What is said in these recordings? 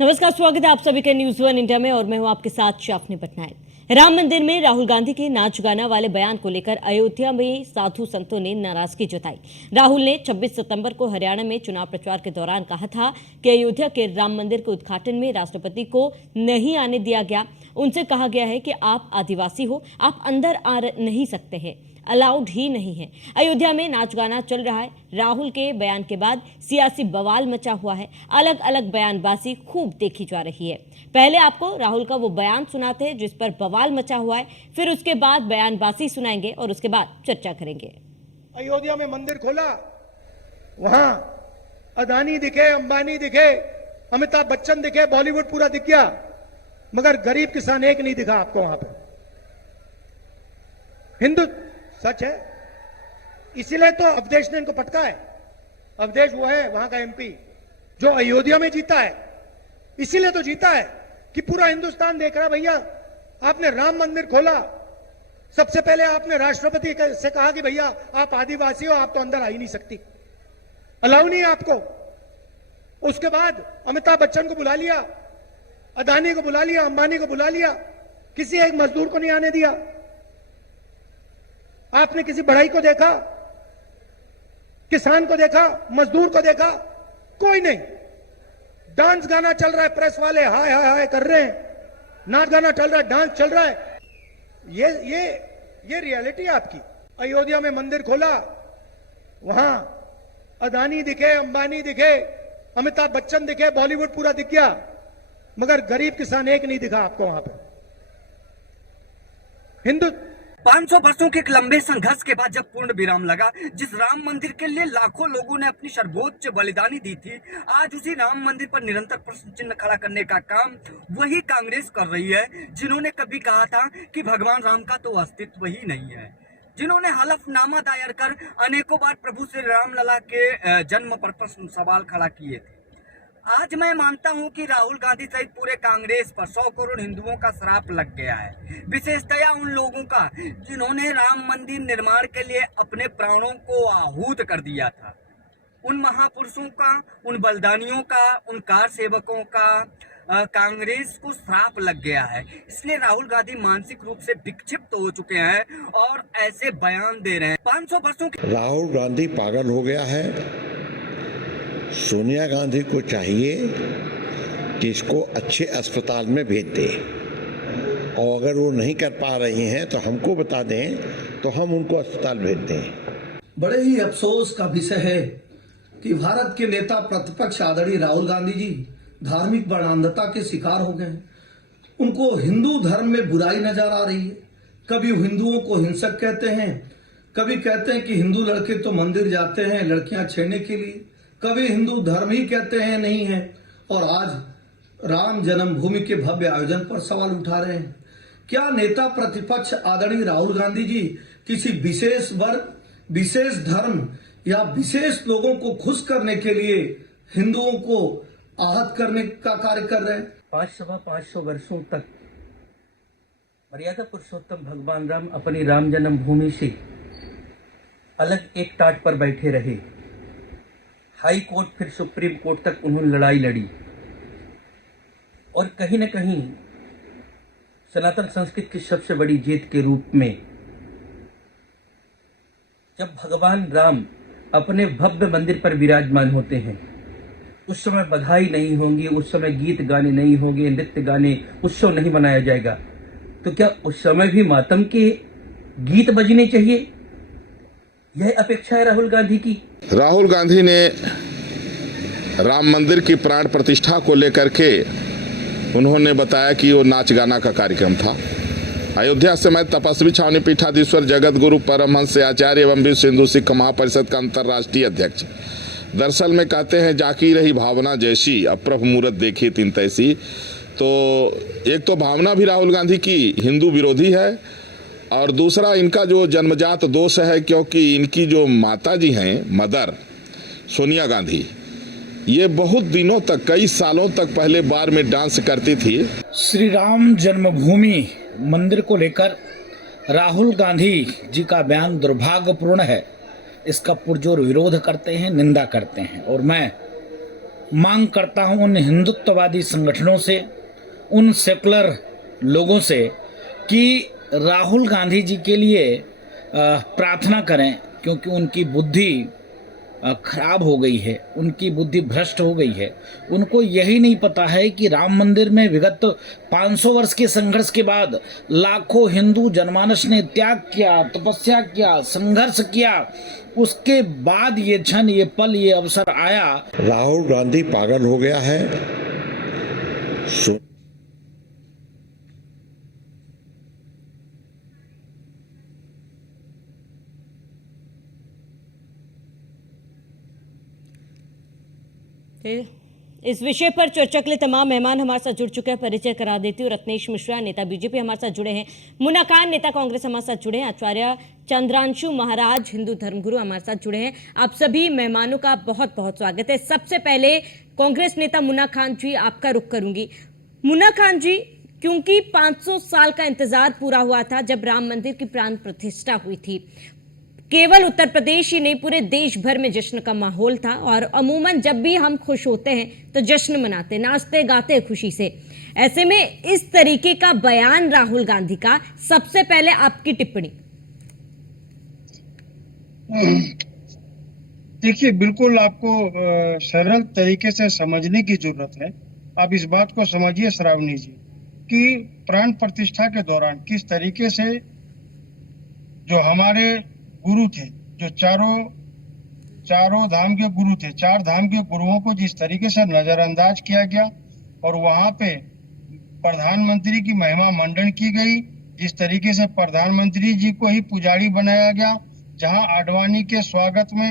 नमस्कार, स्वागत है आप सभी का न्यूज़ वन इंडिया में और मैं हूं आपके साथ शाफनी पटनायक। राम मंदिर में राहुल गांधी के नाच गाना वाले बयान को लेकर अयोध्या में साधु संतों ने नाराजगी जताई। राहुल ने 26 सितंबर को हरियाणा में चुनाव प्रचार के दौरान कहा था कि अयोध्या के राम मंदिर के उद्घाटन में राष्ट्रपति को नहीं आने दिया गया। उनसे कहा गया है कि आप आदिवासी हो, आप अंदर आ नहीं सकते हैं, अलाउड ही नहीं है। अयोध्या में नाच गाना चल रहा है। राहुल के बयान के बाद सियासी बवाल मचा हुआ है। अलग अलग बयानबाजी खूब देखी जा रही है। पहले आपको राहुल का वो बयान सुनाते हैं जिस पर बवाल मचा हुआ है, फिर उसके बाद बयानबाजी सुनाएंगे और उसके बाद चर्चा करेंगे। अयोध्या में मंदिर खोला, वहां अदानी दिखे, अंबानी दिखे, अमिताभ बच्चन दिखे, बॉलीवुड पूरा दिख गया, मगर गरीब किसान एक नहीं दिखा आपको वहां पर। हिंदू सच है, इसीलिए तो अवधेश ने इनको पटका है। अवधेश वो है वहां का एमपी जो अयोध्या में जीता है, इसीलिए तो जीता है कि पूरा हिंदुस्तान देख रहा है। भैया आपने राम मंदिर खोला, सबसे पहले आपने राष्ट्रपति से कहा कि भैया आप आदिवासी हो, आप तो अंदर आ ही नहीं सकती, अलाउ नहीं है आपको। उसके बाद अमिताभ बच्चन को बुला लिया, अदानी को बुला लिया, अंबानी को बुला लिया, किसी एक मजदूर को नहीं आने दिया। आपने किसी बढ़ई को देखा, किसान को देखा, मजदूर को देखा? कोई नहीं। डांस गाना चल रहा है, प्रेस वाले हाय हाय हाय कर रहे हैं, नाच गाना चल रहा है, डांस चल रहा है। ये रियलिटी है आपकी। अयोध्या में मंदिर खोला, वहां अदानी दिखे, अंबानी दिखे, अमिताभ बच्चन दिखे, बॉलीवुड पूरा दिख गया, मगर गरीब किसान एक नहीं दिखा आपको वहां पर। हिंदू 500 वर्षों के एक लंबे संघर्ष के बाद जब पूर्ण विराम लगा, जिस राम मंदिर के लिए लाखों लोगों ने अपनी सर्वोच्च बलिदानी दी थी, आज उसी राम मंदिर पर निरंतर प्रश्न चिन्ह खड़ा करने का काम वही कांग्रेस कर रही है, जिन्होंने कभी कहा था कि भगवान राम का तो अस्तित्व ही नहीं है, जिन्होंने हलफनामा दायर कर अनेकों बार प्रभु श्री राम लला के जन्म पर प्रश्न सवाल खड़ा किए थे। आज मैं मानता हूं कि राहुल गांधी सहित पूरे कांग्रेस पर 100 करोड़ हिंदुओं का श्राप लग गया है, विशेषतया उन लोगों का जिन्होंने राम मंदिर निर्माण के लिए अपने प्राणों को आहूत कर दिया था। उन महापुरुषों का, उन बलिदानियों का, उन कार सेवकों का कांग्रेस को श्राप लग गया है। इसलिए राहुल गांधी मानसिक रूप से विक्षिप्त हो चुके हैं और ऐसे बयान दे रहे हैं। 500 वर्षों के राहुल गांधी पागल हो गया है। सोनिया गांधी को चाहिए कि इसको अच्छे अस्पताल में भेज दे, और अगर वो नहीं कर पा रही हैं तो हमको बता दें तो हम उनको अस्पताल भेज दें। बड़े ही अफसोस का विषय है कि भारत के नेता प्रतिपक्ष आदरणीय राहुल गांधी जी धार्मिक बर्बादता के शिकार हो गए। उनको हिंदू धर्म में बुराई नजर आ रही है। कभी हिंदुओं को हिंसक कहते हैं, कभी कहते हैं कि हिंदू लड़के तो मंदिर जाते हैं लड़कियां छेड़ने के लिए, कभी हिंदू धर्म ही कहते हैं नहीं है, और आज राम जन्मभूमि के भव्य आयोजन पर सवाल उठा रहे हैं। क्या नेता प्रतिपक्ष आदरणीय राहुल गांधी जी किसी विशेष वर्ग, विशेष धर्म या विशेष लोगों को खुश करने के लिए हिंदुओं को आहत करने का कार्य कर रहे हैं? 500 वर्षों तक मर्यादा पुरुषोत्तम भगवान राम अपनी राम जन्मभूमि से अलग एक टाट पर बैठे रहे। हाई कोर्ट फिर सुप्रीम कोर्ट तक उन्होंने लड़ाई लड़ी, और कहीं न कहीं सनातन संस्कृति की सबसे बड़ी जीत के रूप में जब भगवान राम अपने भव्य मंदिर पर विराजमान होते हैं, उस समय बधाई नहीं होंगी, उस समय गीत गाने नहीं होंगे, नृत्य गाने, उत्सव नहीं मनाया जाएगा, तो क्या उस समय भी मातम के गीत बजने चाहिए? यह अपेक्षा है राहुल गांधी की। राहुल गांधी ने राम मंदिर की प्राण प्रतिष्ठा को लेकर के उन्होंने बताया कि वो नाच गाना का कार्यक्रम था। अयोध्या समेत तपस्वी छावनी पीठाधीश्वर जगत गुरु परमहंस आचार्य एवं विश्व हिंदू सिख महापरिषद का अंतर्राष्ट्रीय अध्यक्ष दरअसल में कहते हैं, जाकी रही भावना जैसी, अप्रभ मूरत देखी तिन तैसी। तो एक तो भावना भी राहुल गांधी की हिंदू विरोधी है, और दूसरा इनका जो जन्मजात दोष है, क्योंकि इनकी जो माता जी हैं मदर सोनिया गांधी, ये बहुत दिनों तक, कई सालों तक पहले बार में डांस करती थी। श्री राम जन्मभूमि मंदिर को लेकर राहुल गांधी जी का बयान दुर्भाग्यपूर्ण है। इसका पुरजोर विरोध करते हैं, निंदा करते हैं, और मैं मांग करता हूं उन हिंदुत्ववादी संगठनों से, उन सेकुलर लोगों से कि राहुल गांधी जी के लिए प्रार्थना करें, क्योंकि उनकी बुद्धि खराब हो गई है, उनकी बुद्धि भ्रष्ट हो गई है। उनको यही नहीं पता है कि राम मंदिर में विगत 500 वर्ष के संघर्ष के बाद लाखों हिंदू जनमानस ने त्याग किया, तपस्या किया, संघर्ष किया, उसके बाद ये क्षण, ये पल, ये अवसर आया। राहुल गांधी पागल हो गया है। इस विषय पर चर्चा के लिए तमाम मेहमान हमारे साथ जुड़ चुके हैं। परिचय करा देती हूँ। रत्नेश मिश्रा, नेता बीजेपी, हमारे साथ जुड़े हैं। मुन्ना खान, नेता कांग्रेस, हमारे साथ जुड़े हैं। आचार्य चंद्रांशु महाराज, हिंदू धर्मगुरु, हमारे साथ जुड़े हैं। आप सभी मेहमानों का बहुत बहुत स्वागत है। सबसे पहले कांग्रेस नेता मुन्ना खान जी, आपका रुख करूंगी। मुन्ना खान जी, क्योंकि 500 साल का इंतजार पूरा हुआ था जब राम मंदिर की प्राण प्रतिष्ठा हुई थी, केवल उत्तर प्रदेश ही नहीं पूरे देश भर में जश्न का माहौल था। और अमूमन जब भी हम खुश होते हैं तो जश्न मनाते, नाचते गाते खुशी से। ऐसे में इस तरीके का बयान राहुल गांधी का, सबसे पहले आपकी टिप्पणी। देखिए, बिल्कुल आपको सरल तरीके से समझने की जरूरत है। आप इस बात को समझिए श्रावणी जी, कि प्राण प्रतिष्ठा के दौरान किस तरीके से जो हमारे गुरु थे, जो चारों धाम के गुरु थे, 4 धाम के गुरुओं को जिस तरीके से नजरअंदाज किया गया और वहां पे प्रधानमंत्री की महिमा मंडन की गई, जिस तरीके से प्रधानमंत्री जी को ही पुजारी बनाया गया, जहां अडानी के स्वागत में,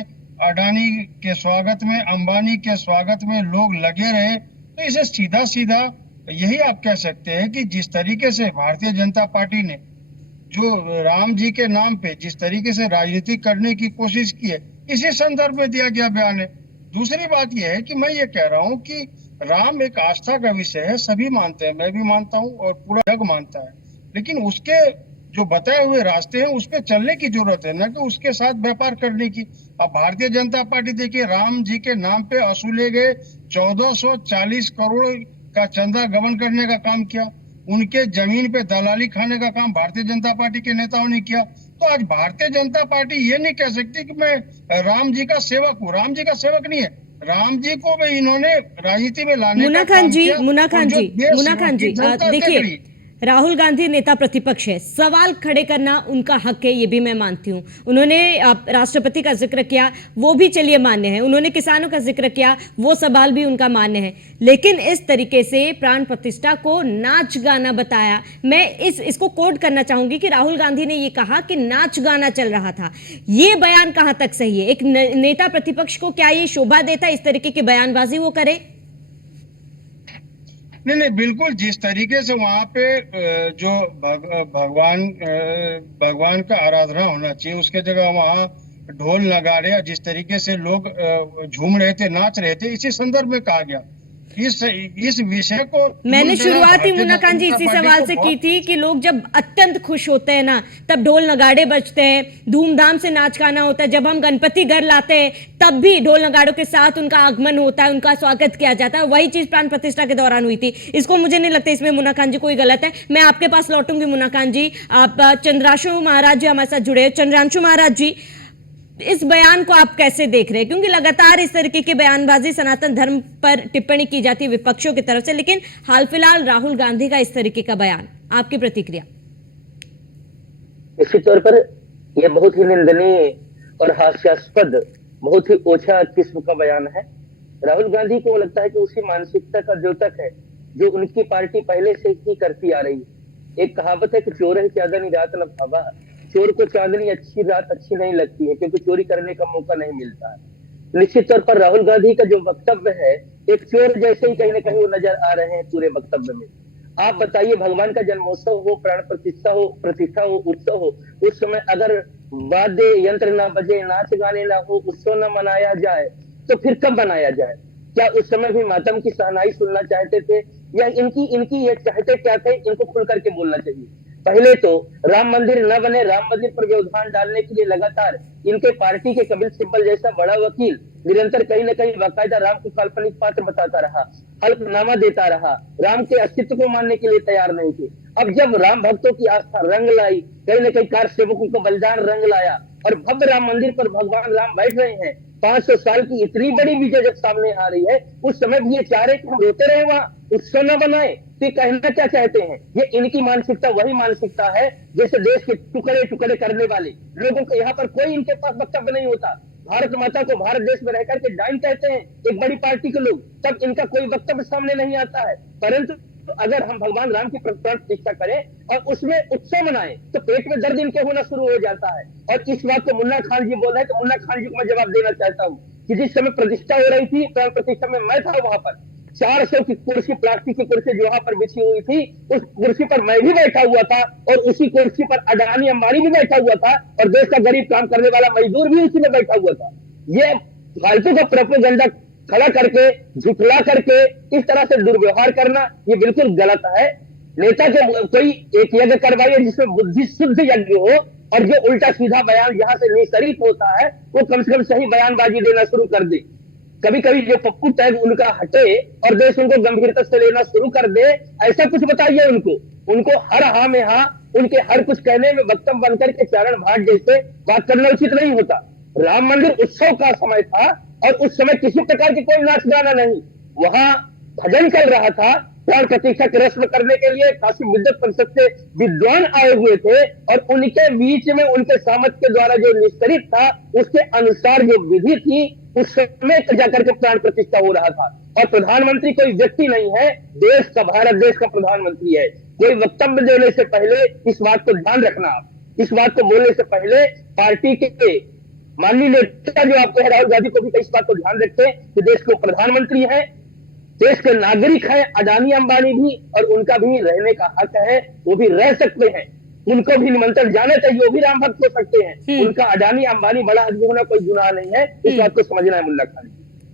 अंबानी के स्वागत में लोग लगे रहे, तो इसे सीधा सीधा यही आप कह सकते हैं कि जिस तरीके से भारतीय जनता पार्टी ने जो राम जी के नाम पे जिस तरीके से राजनीति करने की कोशिश की है, इसी संदर्भ में दिया गया बयान है। दूसरी बात यह है कि मैं ये कह रहा हूँ कि राम एक आस्था का विषय है, सभी मानते हैं, मैं भी मानता हूँ और पूरा जग मानता है, लेकिन उसके जो बताए हुए रास्ते हैं उस पर चलने की जरूरत है, न कि उसके साथ व्यापार करने की। अब भारतीय जनता पार्टी देखिए, राम जी के नाम पे वसूले गए 1440 करोड़ का चंदा गबन करने का काम किया, उनके जमीन पे दलाली खाने का काम भारतीय जनता पार्टी के नेताओं ने किया। तो आज भारतीय जनता पार्टी ये नहीं कह सकती कि मैं राम जी का सेवक हूँ। राम जी का सेवक नहीं है, राम जी को भी इन्होंने राजनीति में लाने का काम किया। मुन्ना खान जी, देखिए, राहुल गांधी नेता प्रतिपक्ष है, सवाल खड़े करना उनका हक है, ये भी मैं मानती हूँ। उन्होंने राष्ट्रपति का जिक्र किया, वो भी चलिए मान्य है। उन्होंने किसानों का जिक्र किया, वो सवाल भी उनका मान्य है। लेकिन इस तरीके से प्राण प्रतिष्ठा को नाच गाना बताया, मैं इसको कोट करना चाहूंगी कि राहुल गांधी ने ये कहा कि नाच गाना चल रहा था। ये बयान कहां तक सही है? एक नेता प्रतिपक्ष को क्या ये शोभा देता है इस तरीके की बयानबाजी वो करे? नहीं, बिल्कुल। जिस तरीके से वहां पे जो भगवान का आराधना होना चाहिए, उसके जगह वहां ढोल नगाड़े, जिस तरीके से लोग झूम रहे थे, नाच रहे थे, इसी संदर्भ में कहा गया। इस विषय को मैंने शुरुआत ही मुन्ना खान जी इसी सवाल से की थी कि लोग जब अत्यंत खुश होते हैं ना, तब ढोल नगाड़े बजते हैं, धूमधाम से नाच गाना होता है। जब हम गणपति घर लाते हैं तब भी ढोल नगाड़ों के साथ उनका आगमन होता है, उनका स्वागत किया जाता है। वही चीज प्राण प्रतिष्ठा के दौरान हुई थी। इसको मुझे नहीं लगता इसमें मुन्ना खान जी कोई गलत है। मैं आपके पास लौटूंगी मुन्ना खान जी। आप चंद्रांशु महाराज जी हमारे साथ जुड़े हैं। चंद्रांशु महाराज जी, इस बयान को आप कैसे देख रहे हैं? क्योंकि लगातार इस तरीके की बयानबाजी सनातन धर्म पर टिप्पणी की जाती है विपक्षों की तरफ से, लेकिन हाल फिलहाल राहुल गांधी का इस तरीके का बयान, आपकी प्रतिक्रिया? निश्चित तौर पर यह बहुत ही निंदनीय और हास्यास्पद, बहुत ही ओछा किस्म का बयान है। राहुल गांधी को लगता है कि उसी मानसिकता का द्योतक है जो उनकी पार्टी पहले से ही करती आ रही है। एक कहावत है कि चोर है चांदनी रात न भावा। चोर को चांदनी अच्छी रात अच्छी नहीं लगती है, क्योंकि चोरी करने का मौका नहीं मिलता है। निश्चित तौर पर राहुल गांधी का जो वक्तव्य है, एक चोर जैसे ही कहीं ना कहीं वो नजर आ रहे हैं पूरे वक्तव्य में। आप बताइए, भगवान का जन्मोत्सव हो, प्राण प्रतिष्ठा हो, उत्सव हो, उस समय अगर वाद्य यंत्र ना बजे, नाच गाने ना हो, उत्सव न मनाया जाए, तो फिर कब मनाया जाए? क्या उस समय भी मातम की शहनाई सुनना चाहते थे, या इनकी ये चाहते क्या थे, इनको खुल करके बोलना चाहिए। पहले तो राम मंदिर न बने, राम मंदिर पर व्यवधान डालने के लिए लगातार इनके पार्टी के कपिल सिब्बल जैसा बड़ा वकील निरंतर कहीं न कहीं बाकायदा राम को काल्पनिक पात्र बताता रहा, हल्फनामा देता रहा, राम के अस्तित्व को मानने के लिए तैयार नहीं थे। अब जब राम भक्तों की आस्था रंग लाई, कहीं न कहीं कार सेवकों का बलिदान रंग लाया और भव्य राम मंदिर पर भगवान राम बैठ रहे हैं, 500 साल की इतनी बड़ी विजय जब सामने आ रही है, उस समय भी ये चाह रहे कि हम रोते रहे वहां, उत्सव न बनाए, तो कहना क्या चाहते हैं? ये इनकी मानसिकता वही मानसिकता है जैसे देश के टुकड़े टुकड़े करने वाले लोगों को यहाँ पर कोई इनके पास वक्तव्य नहीं होता। भारत माता को भारत देश में रहकर के डाइन कहते हैं एक बड़ी पार्टी के लोग, तब इनका कोई वक्तव्य सामने नहीं आता है। परंतु अगर हम भगवान राम की प्राण प्रतिष्ठा करें और उसमें उत्सव मनाएं तो पेट में दर्द इनके होना शुरू हो जाता है। और इस बात को मुन्ना खान जी बोल रहे हैं तो मुन्ना खान जी को मैं जवाब देना चाहता हूँ कि जिस समय प्रतिष्ठा हो रही थी, प्राण प्रतिष्ठा में मैं था वहां पर, 400 की कुर्सी, प्लास्टिक की कुर्सी जो वहां पर बिछी हुई थी, उस कुर्सी पर मैं भी बैठा हुआ था और उसी कुर्सी पर अडानी अंबानी भी बैठा हुआ था और देश का गरीब काम करने वाला मजदूर भी उसी में बैठा हुआ था। ये फालतू का प्रोपेगेंडा खड़ा करके, झुठला करके इस तरह से दुर्व्यवहार करना ये बिल्कुल गलत है। नेता के कोई एक यज्ञ करवाइए जिसमें बुद्धि शुद्ध यज्ञ हो और जो उल्टा सीधा बयान जहां से निशरित होता है वो कम से कम सही बयानबाजी देना शुरू कर दे। कभी कभी जो पप्पू टैग उनका हटे और देश उनको गंभीरता से लेना शुरू कर दे, ऐसा कुछ बताइए उनको हर हाँ में हाँ, उनके हर कुछ कहने में वक्तव्य बनकर के चारण भाट जैसे बात करना उचित नहीं होता। राम मंदिर उत्सव का समय था और उस समय किसी प्रकार की कोई नाच गाना नहीं, वहां भजन चल रहा था। प्राण प्रतिष्ठा की रस्म करने के लिए काशी विद्युत परिषद से विद्वान आए हुए थे और उनके बीच में उनके सामर्थ्य के द्वारा जो निश्चित था उसके अनुसार जो विधि थी उस समय जाकर के प्राण प्रतिष्ठा हो रहा था। और प्रधानमंत्री कोई व्यक्ति नहीं है, देश का, भारत देश का प्रधानमंत्री है। कोई वक्तव्य देने से पहले इस बात को ध्यान रखना, आप इस बात को बोलने से पहले पार्टी के माननीय नेता जो आपको है राहुल गांधी को भी इस बात को ध्यान रखते हैं कि देश के प्रधानमंत्री है, देश के नागरिक है, अडानी अंबानी भी, और उनका भी रहने का हक है, वो भी रह सकते हैं, उनको भी निमंत्रण जाना चाहिए, वो भी राम भक्त हो सकते हैं। उनका अडानी अंबानी बड़ा आदमी होना कोई गुनाह नहीं है, इस बात को समझना है मुन्ना खान जी।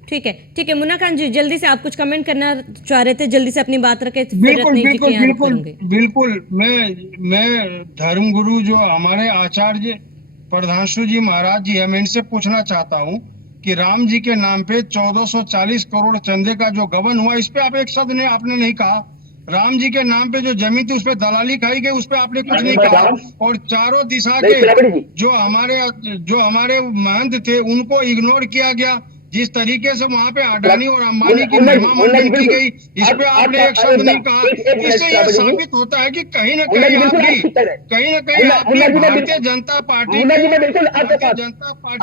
ठीक है मुन्ना खान जी, जल्दी से आप कुछ कमेंट करना चाह रहे थे, जल्दी से अपनी बात रखें। बिल्कुल मैं धर्मगुरु जो हमारे आचार्य प्रधानशु जी महाराज जी है, मैं इनसे पूछना चाहता हूँ कि राम जी के नाम पे 1440 करोड़ चंदे का जो गबन हुआ, इस पे आप एक शब्द ने आपने नहीं कहा। राम जी के नाम पे जो जमीन थी उस पे दलाली खाई गई, उस पे आपने कुछ नहीं कहा। और चारों दिशा के जो हमारे महंत थे उनको इग्नोर किया गया। जिस तरीके से वहां पे अडानी और अंबानी की महिमा मंडन की गई, इस पे आपने एक शब्द नहीं कहा। इससे यह साबित होता है कि कहीं न कहीं आप भी भारतीय जनता पार्टी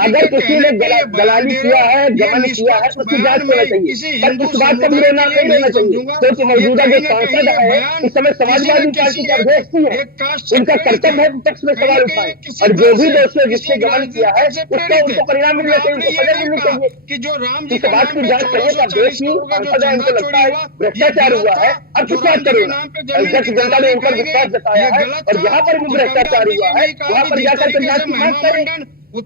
अगर किसी ने दलाली किया है, गबन किया है, उसकी जांच होना चाहिए, पर उस बात को भी लेना नहीं लेना चाहिए, क्योंकि मौजूदा जो सांसद है इस समय समाजवादी पार्टी के अध्यक्ष है, उनका कर्तव्य है विपक्ष में सवाल उठाए, और जो भी दोषी है जिसने गबन किया है उसका उनको परिणाम मिलना चाहिए, उनको सजा मिलनी चाहिए। जो राम इस बात की जांच करिए कि देश की सांसद है, उनको लगता है भ्रष्टाचार हुआ है, अब किस बात करेगा? अध्यक्ष जनता ने उनका विश्वास जताया है और जहां पर भी भ्रष्टाचार हुआ है वहां पर जाकर के जांच की मांग करें।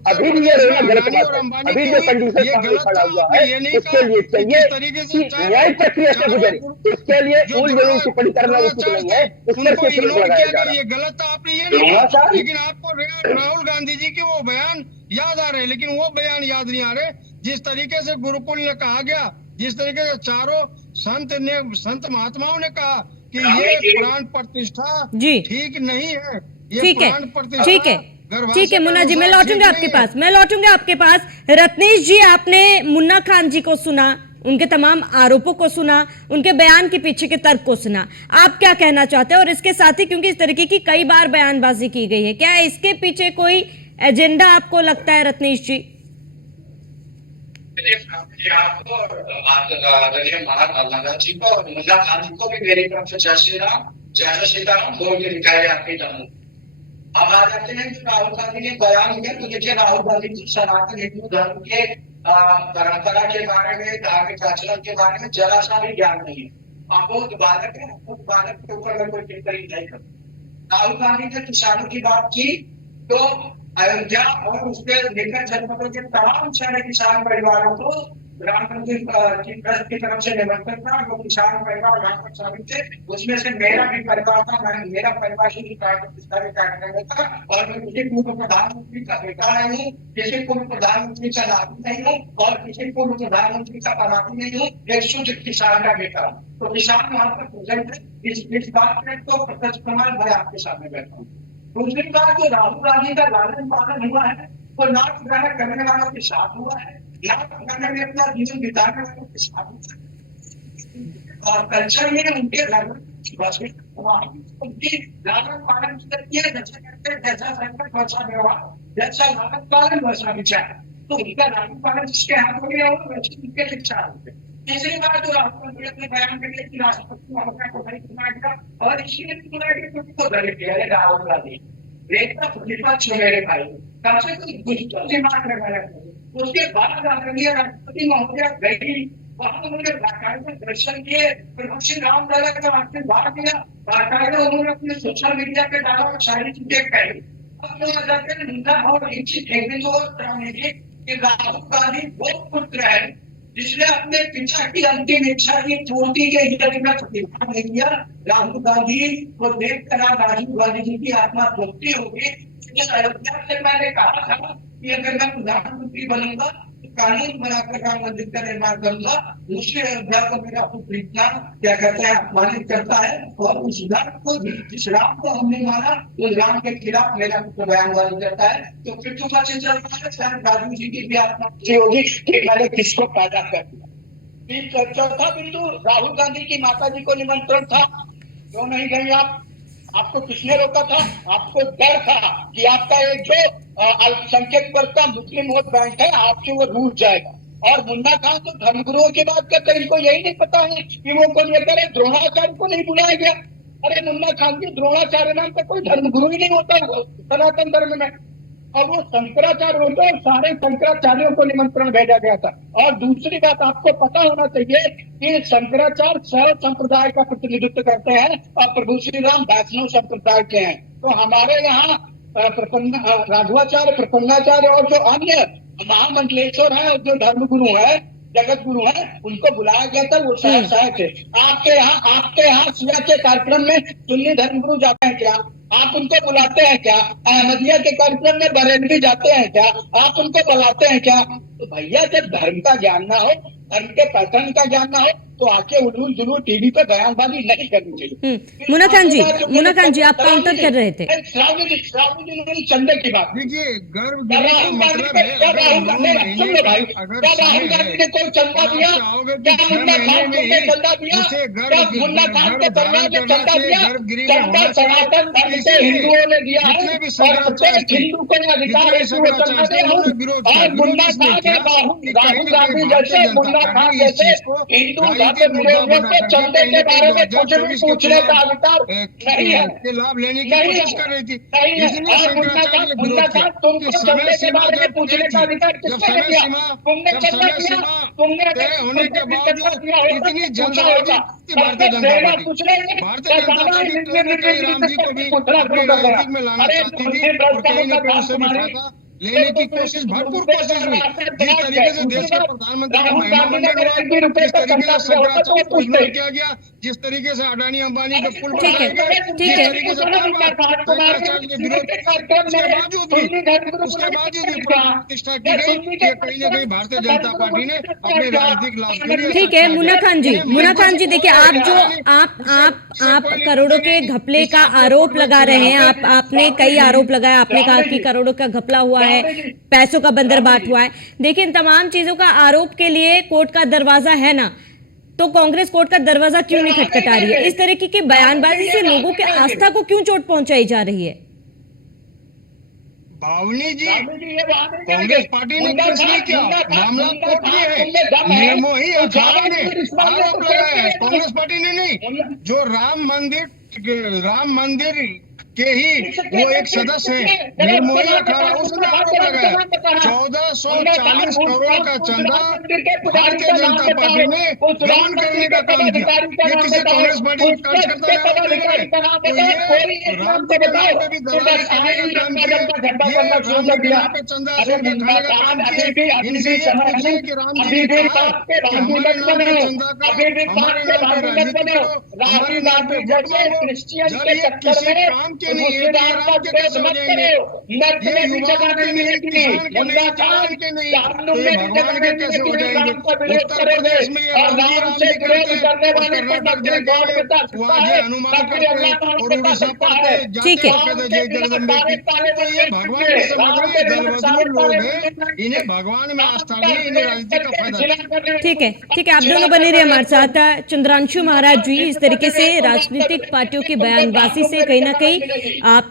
अभी भी ये रोना गलत बात है। अभी जो कंडीशन सामने खड़ा हुआ है उसके लिए चाहिए कि न्यायिक प्रक्रिया से गुजरे, इसके लिए ऊल जरूर टिप्पणी करना उचित नहीं है, उस पर से शुल्क लगाया जा रहा है। ये गलत था, आपने ये नहीं कहा, लेकिन आपको राहुल गांधी जी के वो बयान याद आ रहे, लेकिन वो बयान याद नहीं आ रहे जिस तरीके से गुरुकुल ने कहा गया, जिस तरीके से चारों संत महात्माओं ने कहा कि ये प्राण प्रतिष्ठा ठीक नहीं है, ये प्राण प्रतिष्ठा। ठीक है मुन्ना जी, मैं लौटूंगा आपके पास। रत्नेश जी, आपने मुन्ना खान जी को सुना, उनके तमाम आरोपों को सुना, उनके बयान के पीछे के तर्क को सुना, आप क्या कहना चाहते हैं? और इसके साथ ही क्योंकि इस तरीके की कई बार बयानबाजी की गई है, क्या इसके पीछे कोई एजेंडा आपको लगता है रत्नेश जी? आपको महात्मा जी को और मुन्ना खान जी को भी मेरी तरफ से जय श्री राम बोल के निकाले आपके तरफ। अब आ जाते हैं जो राहुल गांधी ने बयान दिया, तो देखिए राहुल गांधी जी सनातन हिंदू धर्म के परंपरा के बारे में, धार्मिक आचरण के बारे में जरा सा भी ज्ञान नहीं है। आप बहुत बालक है, बहुत बालक के ऊपर मैं कोई टिप्पणी नहीं करता। राहुल गांधी ने किसानों की बात की तो अयोध्या और उसके लेकर जनपदों के तमाम सारे किसान परिवारों को राम मंदिर की ट्रस्ट की तरफ से निमंत्रण था, वो किसान परिवार वहां पर शामिल थे। उसमें से मेरा भी परिवार था, मेरा परिवार ही कार्यक्रम में था। और मैं किसी पूर्व प्रधानमंत्री का बेटा नहीं हूँ, किसी पूर्व प्रधानमंत्री का नाती नहीं हूँ, और किसी पूर्व प्रधानमंत्री का पनाती नहीं हूँ। एक शुद्ध किसान का बेटा हूँ। तो किसान वहां पर प्रेजेंट है। इस बात में तो प्रत्यक्ष प्रमाण मैं आपके सामने बैठा हूँ। दूसरी बात, जो राहुल गांधी का लालन पालन हुआ है, वो नाच गाना करने वालों के साथ हुआ है, नाच गाना में अपना जीवन बिताने वालों के साथ हुआ है। और कल्चर में उनके उनकी लालन पालन किया, जैसा करते हैं, जैसा संकट वैसा व्यवहार, जैसा लालन पालन वैसा विचार। तो उनका लालन पालन जिसके हाथ में गया होगा वैसे उनके विचार होंगे। तीसरी बात, जो राहुल गांधी अपने बयान में कि राष्ट्रपति ममता को नहीं चुना गया, और इसीलिए चुना गया क्योंकि तो दलित है राहुल गांधी। देखना प्रतिपक्ष मेरे भाई, कम से कम कुछ दिमाग लगाया। उसके बाद आदरणीय राष्ट्रपति महोदया गई, वहां उन्होंने बाकायदा दर्शन किए, प्रभु राम लला का आशीर्वाद दिया, बाकायदा उन्होंने अपने सोशल मीडिया पे डाला और सारी चीजें कही। अब जो आदरणीय निंदा और एक चीज कि राहुल गांधी वो पुत्र है जिसने अपने पिता की अंतिम इच्छा की पूर्ति के यज्ञ में प्रतिभाग नहीं किया। राहुल गांधी को देखकर आप राजीव गांधी जी की आत्मा तृप्ति होगी। जिस अयोध्या से मैंने कहा था कि अगर मैं प्रधानमंत्री बनूंगा तो कानून बनाकर राम मंदिर का निर्माण करूंगा, दूसरे अयोध्या को मेरा पुत्र इतना क्या कहते हैं अपमानित करता है, और उस राम को, जिस राम को हमने माना, उस राम के खिलाफ मेरा पुत्र बयानबाजी करता है। तो फिर तो शायद राजीव जी की भी आत्मा होगी कि मैंने किसको पैदा कर दिया। चौथा बिंदु, राहुल गांधी की माता जी को निमंत्रण था, क्यों नहीं गई आप? आपको किसने रोका था? आपको डर था कि आपका एक जो अल्पसंख्यक वर्ग का मुस्लिम वोट बैंक है, आपसे वो रूठ जाएगा। और मुन्ना खान तो धर्मगुरुओं की बात करते हैं, इनको यही नहीं पता है कि वो कौन ये करे। द्रोणाचार्य को नहीं बुलाया गया। अरे मुन्ना खान जी, द्रोणाचार्य नाम का कोई धर्मगुरु ही नहीं होता सनातन धर्म में, और वो शंकराचार्य होते हैं, सारे शंकराचार्यों को निमंत्रण भेजा गया था। और दूसरी बात आपको पता होना चाहिए कि शंकराचार्य शैव संप्रदाय का प्रतिनिधित्व करते हैं और प्रभु श्री राम वैष्णव संप्रदाय के हैं। तो हमारे यहाँ राघवाचार्य, प्रपन्नाचार्य और जो अन्य महामंडलेश्वर है, जो धर्मगुरु है, जगत गुरु है, उनको बुलाया गया था। वो शायद थे। आपके यहाँ सिया के कार्यक्रम में सुन्नी धर्मगुरु जाते हैं क्या? आप उनको बुलाते हैं क्या? अहमदिया के कार्यक्रम में बरेलवी जाते हैं क्या? आप उनको बुलाते हैं क्या? तो भैया, जब धर्म का ज्ञान ना हो, धर्म के पैटर्न का ज्ञान ना हो, तो आके उलूल जुलूल टीवी पे बयानबाजी नहीं करनी चाहिए। मुन्ना खान जी आप काउंटर कर रहे थे। श्रावणी जी चंदे की बात, देखिए, गर्व राहुल गांधी ने कोई चंदा दिया? क्या मुन्ना खान ने चंदा दिया? क्या मुन्ना खान के परिवार ने चंदा दिया? चंदा सनातन धर्म से हिंदुओं ने दिया है, और प्रत्येक हिंदू को अधिकार है कि वो चंदा दे। और मुन्ना खान, राहुल गांधी जैसे, मुन्ना खान जैसे हिंदू धर्म जुड़े हुए को चंदे के बारे में कुछ भी पूछने का अधिकार नहीं है, लाभ लेने की कोशिश कर रही थी। और मुन्ना खान, तुमको चंदे के बारे में पूछने का अधिकार किसने दिया? तुमने चंदा दिया? तुमने होने के बावजूद इतनी जल्दबाजी भारतीय जनता पार्टी राम जी को भी अपनी राजनीति में लाना चाहती थी, और कहीं न कहीं उसे भी फायदा लेने की कोशिश, भरपूर कोशिश हुई। जिस तरीके से देश के प्रधानमंत्री का महिमा मंडल हुआ, जिस तरीके से शंकराचार्य को इग्नोर किया गया, जिस तरीके से अडानी अंबानी का पुल बनाया गया, जिस तरीके से शंकराचार्य ने विरोध किया, उसके बावजूद भी प्रतिष्ठा की गई कि कहीं न कहीं भारतीय जनता पार्टी ने अपने राजनीतिक लाभ के लिए। ठीक है मुन्ना खान जी देखिए, आप करोड़ों के घपले का आरोप लगा रहे हैं। आपने कई आरोप लगाया, आपने कहा कि करोड़ों का घपला हुआ है, पैसों का बंदरबाट हुआ है। देखिए, इन तमाम चीजों का आरोप के लिए कोर्ट का दरवाजा है ना, तो कांग्रेस कोर्ट का दरवाजा क्यों नहीं खटखटा रही है? इस तरीके की बयानबाजी से लोगों के आस्था को क्यों चोट पहुंचाई जा रही है? बावनी जी, कांग्रेस पार्टी ने केस नहीं किया, मामला कोर्ट में है, निर्मोही अखाड़ा ने आरोप लगाया है, कांग्रेस पार्टी ने नहीं। जो राम मंदिर के ही वो एक सदस्य है निर्मोही अखाड़ा, उसमें आरोप लगाया 1440 करोड़ का चंदा भारतीय जनता पार्टी ने ग्रहण करने का काम किया। ये किसी कांग्रेस पार्टी के कार्यकर्ता ने आरोप लगाए, तो ये राम जी के नाम पे भी दलाली करने का काम किया, ये राम जी के नाम पे चंदा से उठाने का काम किया। इनसे ये पूछिए कि राम जी ने कहा कि हमारे नाम पे चंदा करो, हमारे नाम पे राजनीति करो, हमारे नाम पे वोट मांगो, जब ये किसी काम के नहीं है, तो राम के कैसे हो जाएंगे? ये युवाओं के नहीं, किसान के नहीं, जवान के नहीं, तो ये भगवान के कैसे हो जाएंगे? उत्तर प्रदेश में ये राम जी करते हैं, और कर्नाटक जाके वहाँ जय हनुमान करते हैं, और उड़ीसा पढ़ते हैं, ठीक है। जाके जय जगदम्बे की। तो ये भगवान के समझ रहे दलबदलू लोग हैं, इन्हें भगवान में आस्था नहीं, इन्हें राजनीति का फायदा। ठीक है, ठीक है, आप दोनों बने रहिए हमारे साथ। चंद्रांशु महाराज जी, इस तरीके से राजनीतिक पार्टियों की बयानबाजी से कहीं ना कहीं आप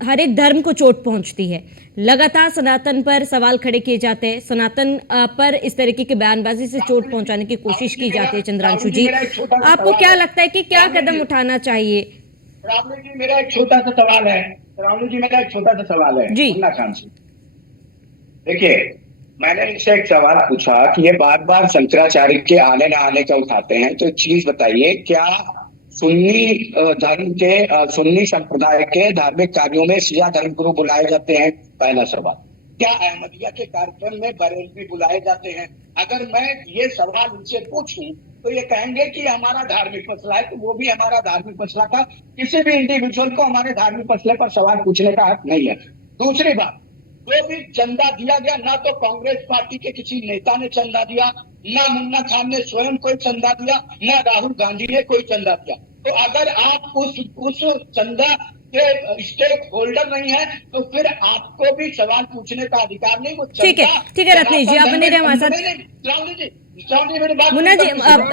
हर एक धर्म को चोट पहुंचती है। लगातार सनातन पर सवाल खड़े किए जाते हैं, सनातन पर इस तरीके की बयानबाजी से चोट पहुंचाने की कोशिश की जाती है। चंद्रांशु जी, आपको क्या लगता है कि क्या कदम उठाना चाहिए? राहुल जी, मेरा एक छोटा सा सवाल है। राहुल जी, मेरा एक छोटा सा सवाल है जी। मुन्ना खान से। देखिए, मैंने इनसे एक सवाल पूछा कि ये बार बार शंकराचार्य के आने न आने का उठाते हैं, तो एक चीज बताइए, क्या सुन्नी धर्म के सुन्नी संप्रदाय के धार्मिक कार्यों में शिया धर्मगुरु बुलाए जाते हैं? पहला सवाल। क्या अहमदिया के कार्यक्रम में बरेलवी बुलाए जाते हैं? अगर मैं ये सवाल उनसे पूछूं तो ये कहेंगे कि हमारा धार्मिक मसला है, तो वो भी हमारा धार्मिक मसला था। किसी भी इंडिविजुअल को हमारे धार्मिक मसले पर सवाल पूछने का हक नहीं है। दूसरी बात, जो भी चंदा दिया गया, ना तो कांग्रेस पार्टी के किसी नेता ने चंदा दिया, ना मुन्ना खान ने स्वयं कोई चंदा दिया, ना राहुल गांधी ने कोई चंदा दिया। तो अगर आप उस चंदा के स्टेक होल्डर नहीं है, तो फिर आपको भी सवाल पूछने का अधिकार नहीं। वो ठीक है रत्नेश जी, आप बने रहे हमारे साथ। मुन्ना जी,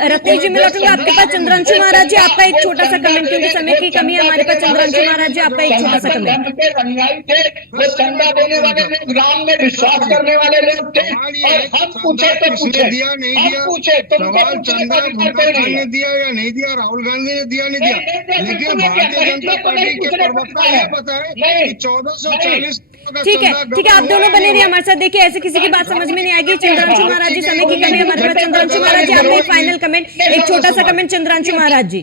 रत्नेश जी, मैं लौटूंगा आपके पास। चंद्रांशु महाराज जी, आपका एक छोटा सा कमेंट, क्योंकि समय की कमी है हमारे पास। चंद्रांशु महाराज जी, आपका एक छोटा सा कमेंट। अनुयायी थे, वो चंदा देने वाले लोग, राम में विश्वास करने वाले लोग थे, और हम पूछे तो पूछे, दिया नहीं हम दिया पूछे, तुमको सवाल पूछने का चंदा अधिकार मुन्ना कोई खान नहीं ने है। दिया या नहीं दिया, राहुल गांधी ने दिया नहीं दिया, लेकिन भारतीय जनता पार्टी के प्रवक्ता ये बताए कि 1440 ठीक है, आप दोनों बने रहिए हमारे साथ। देखिए, ऐसे किसी की बात समझ में नहीं आएगी। चंद्रांशु महाराज जी, समय की कमी है हमारे पास। चंद्रांशु महाराज जी, आपका एक फाइनल कमेंट, एक छोटा सा कमेंट। चंद्रांशु महाराज जी,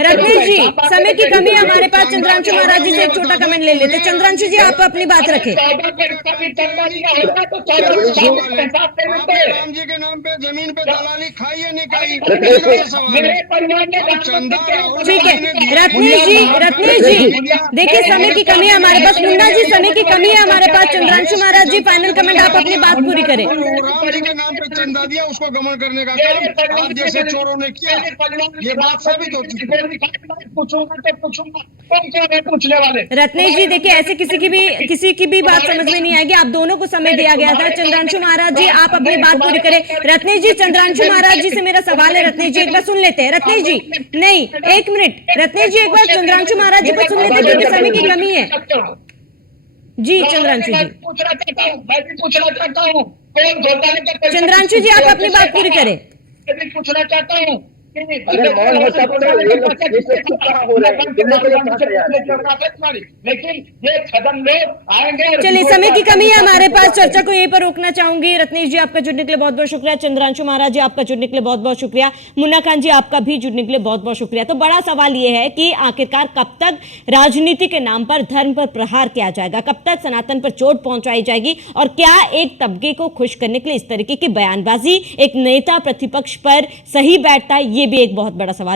रत्नेश जी, समय की कमी है हमारे पास। चंद्रांशु महाराज जी से एक छोटा कमेंट ले लेते। चंद्रांशु जी, आप अपनी बात रखें। राम जी के नाम पे जमीन पे दलाली खाई या नहीं खाई, ठीक है, रत्नेश जी, देखिए, समय की कमी है हमारे पास। मुन्ना जी, समय की कमी है हमारे पास। चंद्रांशु महाराज जी, फाइनल कमेंट, आप अपनी बात पूरी करें। राम जी के नाम पे चंदा दिया, उसको गमन करने का काम आप जैसे चोरों ने किया, ये बात साबित होती है। पूछने वाले रत्नेश जी, देखिए, ऐसे किसी की भी बात समझ में नहीं आएगी। आप दोनों को समय दिया गया था। चंद्रांशु महाराज जी, आप अपनी बात पूरी करें। रत्नेश जी, चंद्रांशु महाराज जी से मेरा सवाल है। रत्नेश जी, एक बार सुन लेते हैं। रत्नेश जी, नहीं, एक मिनट। रत्नेश जी, एक बार चंद्रांशु महाराज जी को सुन लेते हैं, क्योंकि समय की कमी है। जी, चंद्रांशु जी, पूछना चाहता हूँ कौन घोटाले का चंद्रांशु जी, आप अपनी बात पूरी करें। पूछना चाहता हूँ अगर मौन हो सकता है, ये लोग चुप कहाँ हो रहे हैं? लेकिन ये कदम लोग आएंगे। चलिए, समय की कमी है हमारे पास, चर्चा को यहीं पर रोकना चाहूंगी। रत्नेश जी, आपका जुड़ने के लिए बहुत बहुत शुक्रिया। चंद्रांशु महाराज जी, आपका जुड़ने के लिए बहुत बहुत शुक्रिया। मुन्ना खान जी, आपका भी जुड़ने के लिए बहुत बहुत शुक्रिया। तो बड़ा सवाल ये है कि आखिरकार कब तक राजनीति के नाम पर धर्म पर प्रहार किया जाएगा, कब तक सनातन पर चोट पहुंचाई जाएगी, और क्या एक तबके को खुश करने के लिए इस तरीके की बयानबाजी एक नेता प्रतिपक्ष पर सही बैठता है, ये भी एक बहुत बड़ा सवाल